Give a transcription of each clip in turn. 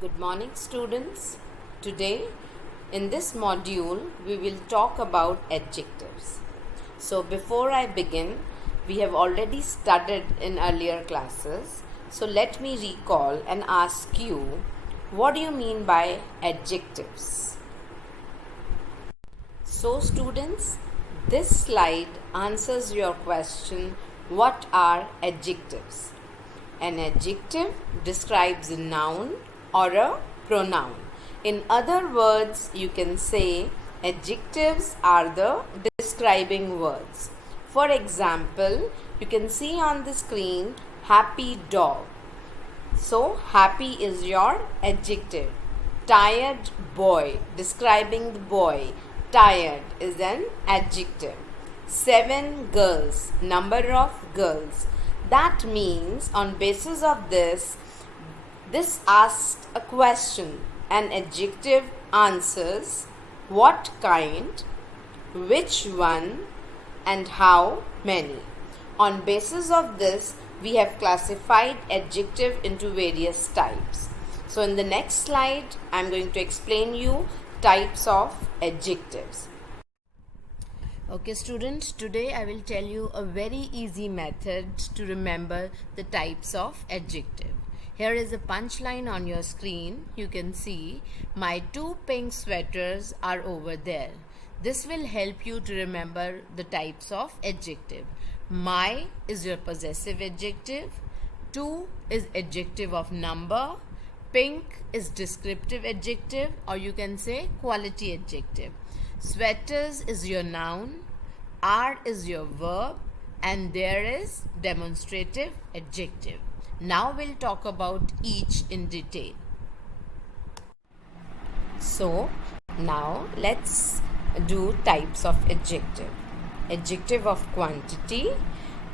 Good morning, students. Today, in this module, we will talk about adjectives. So, before I begin, we have already studied in earlier classes. So, let me recall and ask you, what do you mean by adjectives? So, students, this slide answers your question, what are adjectives? An adjective describes a noun or a pronoun. In other words, you can say adjectives are the describing words. For example, you can see on the screen happy dog. So, happy is your adjective. Tired boy, describing the boy. Tired is an adjective. 7 girls, number of girls. That means on basis of this asks a question. An adjective answers what kind, which one, and how many. On basis of this, we have classified adjective into various types. So in the next slide, I am going to explain you types of adjectives. Okay students, today I will tell you a very easy method to remember the types of adjective. Here is a punchline on your screen. You can see my 2 pink sweaters are over there. This will help you to remember the types of adjective. My is your possessive adjective. 2 is adjective of number. Pink is descriptive adjective, or you can say quality adjective. Sweaters is your noun, are is your verb, and there is demonstrative adjective. Now we'll talk about each in detail. So now let's do types of adjective. Adjective of quantity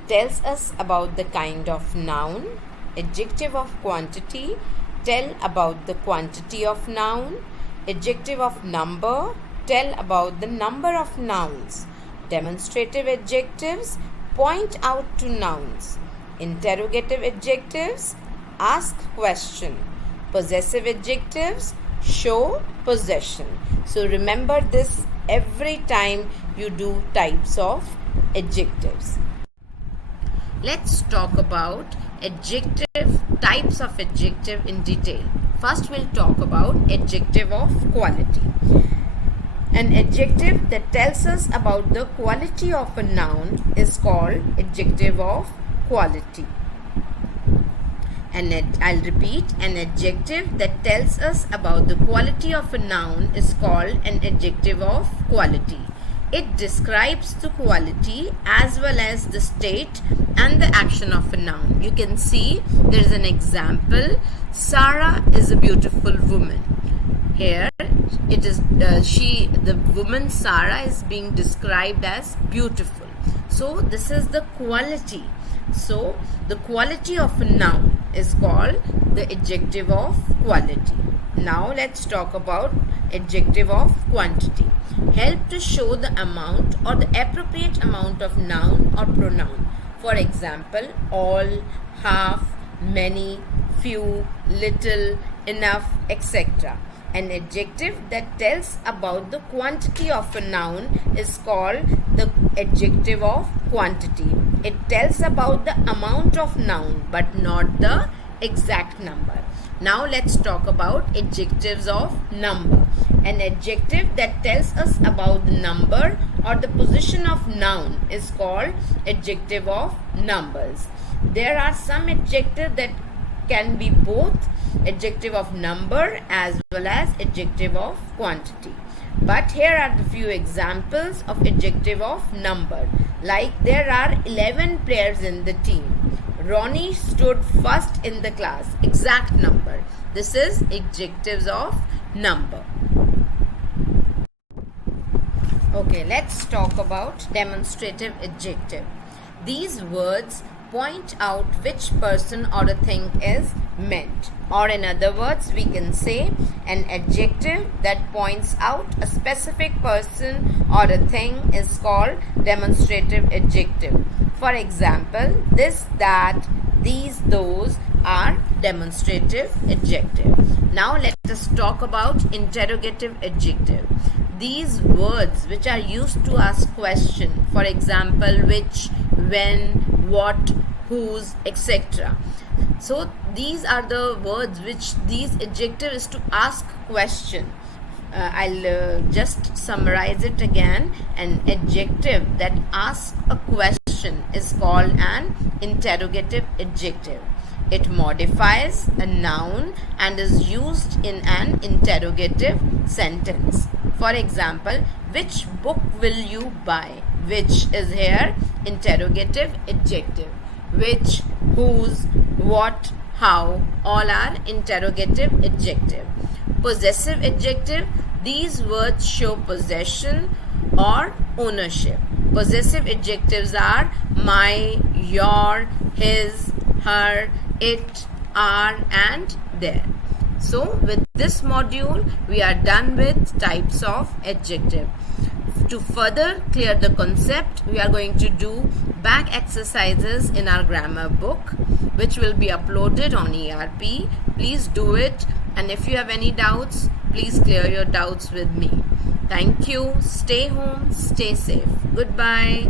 tells us about the kind of noun. Adjective of quantity tell about the quantity of noun. Adjective of number tell about the number of nouns. Demonstrative adjectives point out to nouns. Interrogative adjectives ask question. Possessive adjectives show possession. So remember this every time you do types of adjectives. Let's talk about types of adjective in detail. First we'll talk about adjective of quality. An adjective that tells us about the quality of a noun is called adjective of quality. I'll repeat, an adjective that tells us about the quality of a noun is called an adjective of quality. It describes the quality as well as the state and the action of a noun. You can see there is an example. Sarah is a beautiful woman. Here it is the woman Sarah is being described as beautiful. So this is the quality. So the quality of a noun is called the adjective of quality. Now let's talk about adjective of quantity. Help to show the amount or the appropriate amount of noun or pronoun. For example, all, half, many, few, little, enough, etc. An adjective that tells about the quantity of a noun is called the adjective of quantity. It tells about the amount of noun but not the exact number. Now let's talk about adjectives of number. An adjective that tells us about the number or the position of noun is called adjective of numbers. There are some adjectives that can be both adjective of number as well as adjective of quantity. But here are the few examples of adjective of number. Like there are 11 players in the team. Ronnie stood first in the class. Exact number. This is adjectives of number. Okay, let's talk about demonstrative adjective. These words point out which person or a thing is meant. Or in other words, we can say an adjective that points out a specific person or a thing is called demonstrative adjective. For example, this, that, these, those are demonstrative adjective. Now let us talk about interrogative adjective. These words which are used to ask question, for example, which, when, what, whose, etc. So these are the words which these adjective is to ask question. I'll just summarize it again. An adjective that asks a question is called an interrogative adjective. It modifies a noun and is used in an interrogative sentence. For example, which book will you buy? Which is here interrogative adjective. Which, whose, what, how, all are interrogative adjective. Possessive adjective, these words show possession or ownership. Possessive adjectives are my, your, his, her, it, are, and their. So with this module we are done with types of adjective. To further clear the concept, we are going to do back exercises in our grammar book, which will be uploaded on ERP. Please do it, and if you have any doubts, please clear your doubts with me. Thank you. Stay home, stay safe. Goodbye.